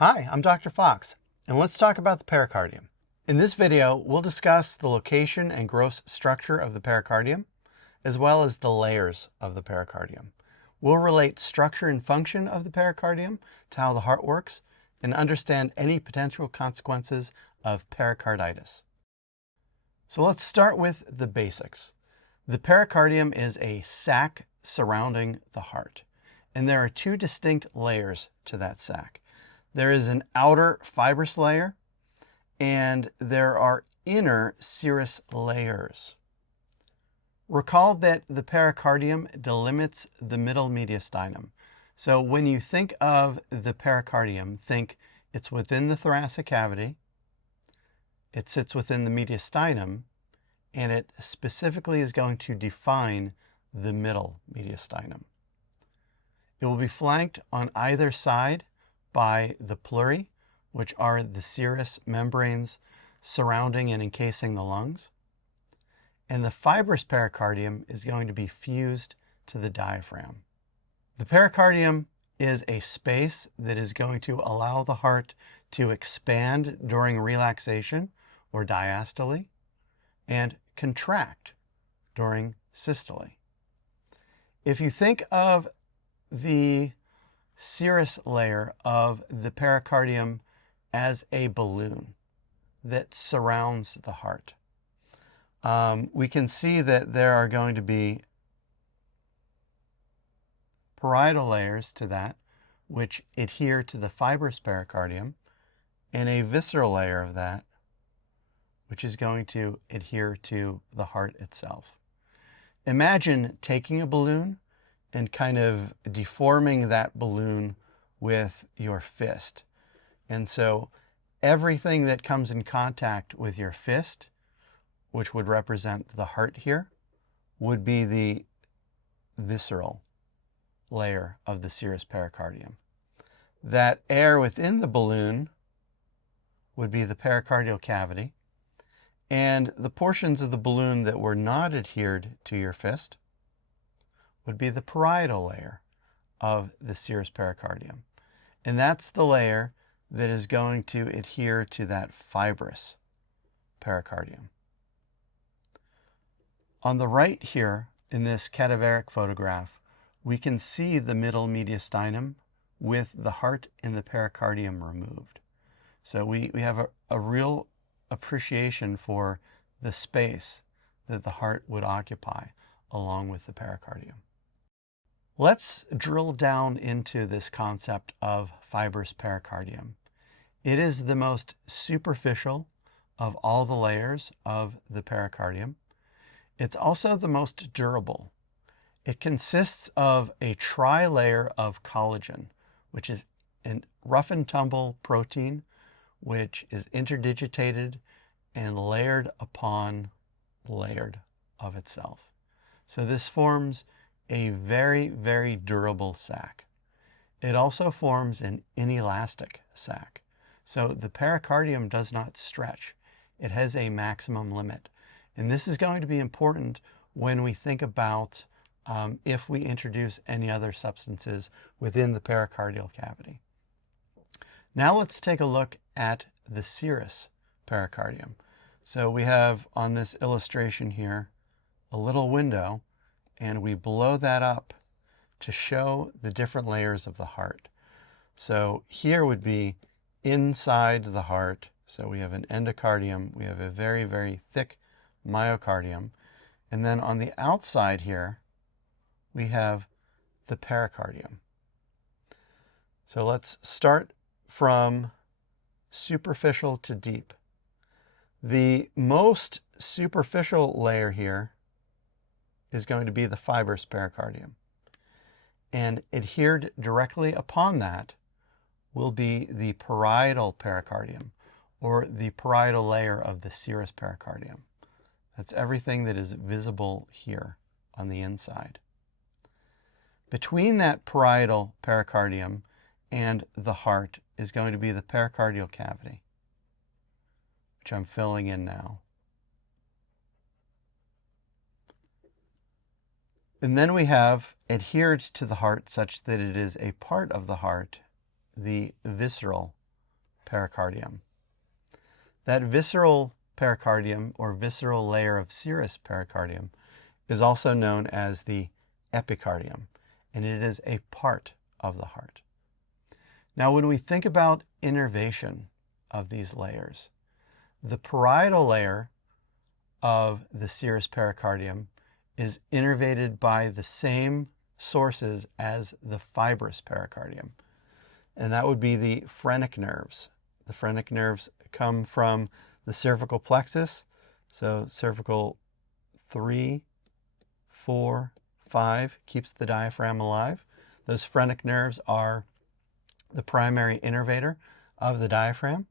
Hi, I'm Dr. Fox, and let's talk about the pericardium. In this video, we'll discuss the location and gross structure of the pericardium, as well as the layers of the pericardium. We'll relate structure and function of the pericardium to how the heart works, and understand any potential consequences of pericarditis. So let's start with the basics. The pericardium is a sac surrounding the heart, and there are two distinct layers to that sac. There is an outer fibrous layer, and there are inner serous layers. Recall that the pericardium delimits the middle mediastinum. So when you think of the pericardium, think it's within the thoracic cavity, it sits within the mediastinum, and it specifically is going to define the middle mediastinum. It will be flanked on either side by the pleurae, which are the serous membranes surrounding and encasing the lungs. And the fibrous pericardium is going to be fused to the diaphragm. The pericardium is a space that is going to allow the heart to expand during relaxation or diastole and contract during systole. If you think of the serous layer of the pericardium as a balloon that surrounds the heart, we can see that there are going to be parietal layers to that which adhere to the fibrous pericardium, and a visceral layer of that which is going to adhere to the heart itself. Imagine taking a balloon and kind of deforming that balloon with your fist. And so everything that comes in contact with your fist, which would represent the heart here, would be the visceral layer of the serous pericardium. That air within the balloon would be the pericardial cavity, and the portions of the balloon that were not adhered to your fist would be the parietal layer of the serous pericardium. And that's the layer that is going to adhere to that fibrous pericardium. On the right here, in this cadaveric photograph, we can see the middle mediastinum with the heart and the pericardium removed. So we have a real appreciation for the space that the heart would occupy along with the pericardium. Let's drill down into this concept of fibrous pericardium. It is the most superficial of all the layers of the pericardium. It's also the most durable. It consists of a tri-layer of collagen, which is a rough and tumble protein which is interdigitated and layered upon layered of itself. So this forms a very, very durable sac. It also forms an inelastic sac. So the pericardium does not stretch. It has a maximum limit. And this is going to be important when we think about if we introduce any other substances within the pericardial cavity. Now let's take a look at the serous pericardium. So we have on this illustration here a little window, and we blow that up to show the different layers of the heart. So here would be inside the heart. So we have an endocardium, we have a very, very thick myocardium, and then on the outside here we have the pericardium. So let's start from superficial to deep. The most superficial layer here is going to be the fibrous pericardium. And adhered directly upon that will be the parietal pericardium, or the parietal layer of the serous pericardium. That's everything that is visible here on the inside. Between that parietal pericardium and the heart is going to be the pericardial cavity, which I'm filling in now. And then we have adhered to the heart such that it is a part of the heart, the visceral pericardium. That visceral pericardium or visceral layer of serous pericardium is also known as the epicardium, and it is a part of the heart. Now, when we think about innervation of these layers, the parietal layer of the serous pericardium is innervated by the same sources as the fibrous pericardium, and that would be the phrenic nerves. The phrenic nerves come from the cervical plexus, so cervical 3, 4, 5 keeps the diaphragm alive. Those phrenic nerves are the primary innervator of the diaphragm.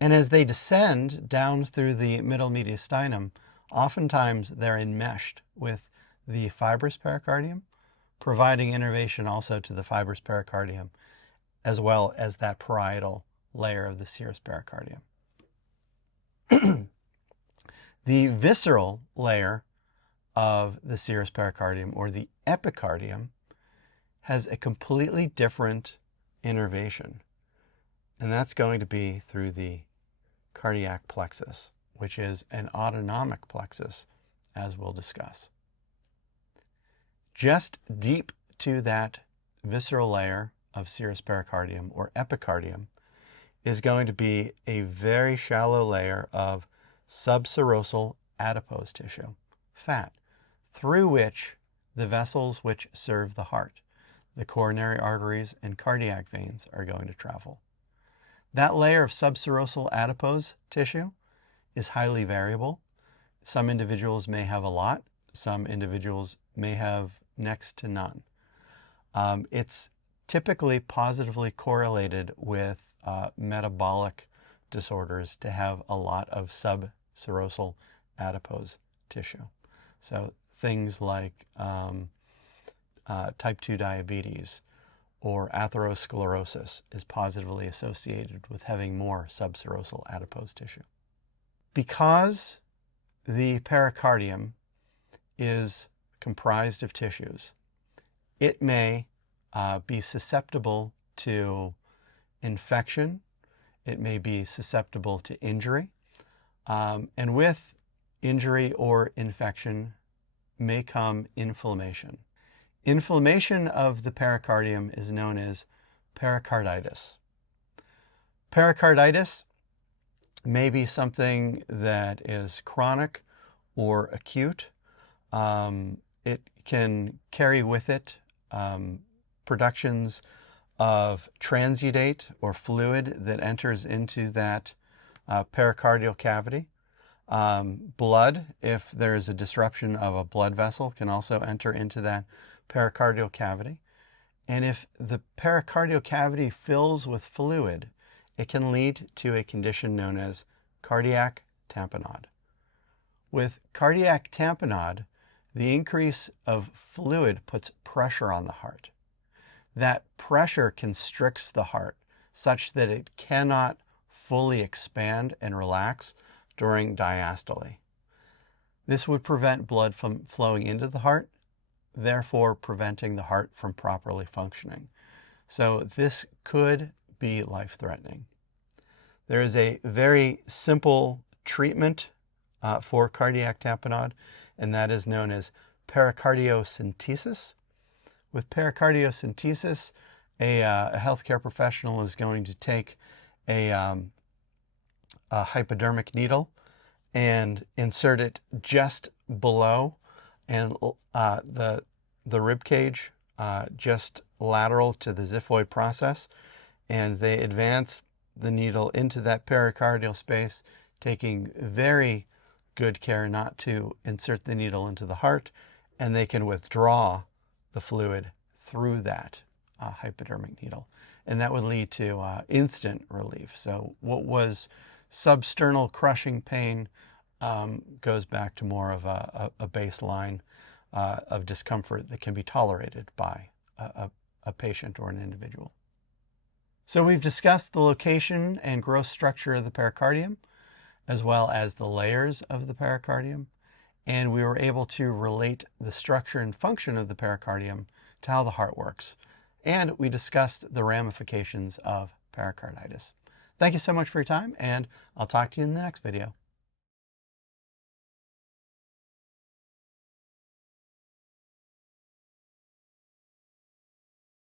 And as they descend down through the middle mediastinum, oftentimes they're enmeshed with the fibrous pericardium, providing innervation also to the fibrous pericardium, as well as that parietal layer of the serous pericardium. The visceral layer of the serous pericardium, or the epicardium, has a completely different innervation, and that's going to be through the cardiac plexus, which is an autonomic plexus, as we'll discuss. Just deep to that visceral layer of serous pericardium, or epicardium, is going to be a very shallow layer of subserosal adipose tissue, fat, through which the vessels which serve the heart, the coronary arteries and cardiac veins, are going to travel. That layer of subserosal adipose tissue is highly variable. Some individuals may have a lot, some individuals may have next to none. It's typically positively correlated with metabolic disorders to have a lot of subserosal adipose tissue. So things like type 2 diabetes or atherosclerosis is positively associated with having more subserosal adipose tissue. Because the pericardium is comprised of tissues, it may be susceptible to infection, it may be susceptible to injury, and with injury or infection may come inflammation. Inflammation of the pericardium is known as pericarditis. Pericarditis may be something that is chronic or acute. It can carry with it productions of transudate or fluid that enters into that pericardial cavity. Blood, if there is a disruption of a blood vessel, can also enter into that pericardial cavity. And if the pericardial cavity fills with fluid, it can lead to a condition known as cardiac tamponade. With cardiac tamponade, the increase of fluid puts pressure on the heart. That pressure constricts the heart such that it cannot fully expand and relax during diastole. This would prevent blood from flowing into the heart, therefore preventing the heart from properly functioning. So this could be life-threatening. There is a very simple treatment for cardiac tamponade, and that is known as pericardiocentesis. With pericardiocentesis, a healthcare professional is going to take a hypodermic needle and insert it just below and the rib cage, just lateral to the xiphoid process, and they advance the needle into that pericardial space, taking very good care not to insert the needle into the heart, and they can withdraw the fluid through that hypodermic needle, and that would lead to instant relief. So what was substernal crushing pain goes back to more of a baseline of discomfort that can be tolerated by a patient or an individual. So we've discussed the location and gross structure of the pericardium, as well as the layers of the pericardium, and we were able to relate the structure and function of the pericardium to how the heart works. And we discussed the ramifications of pericarditis. Thank you so much for your time, and I'll talk to you in the next video.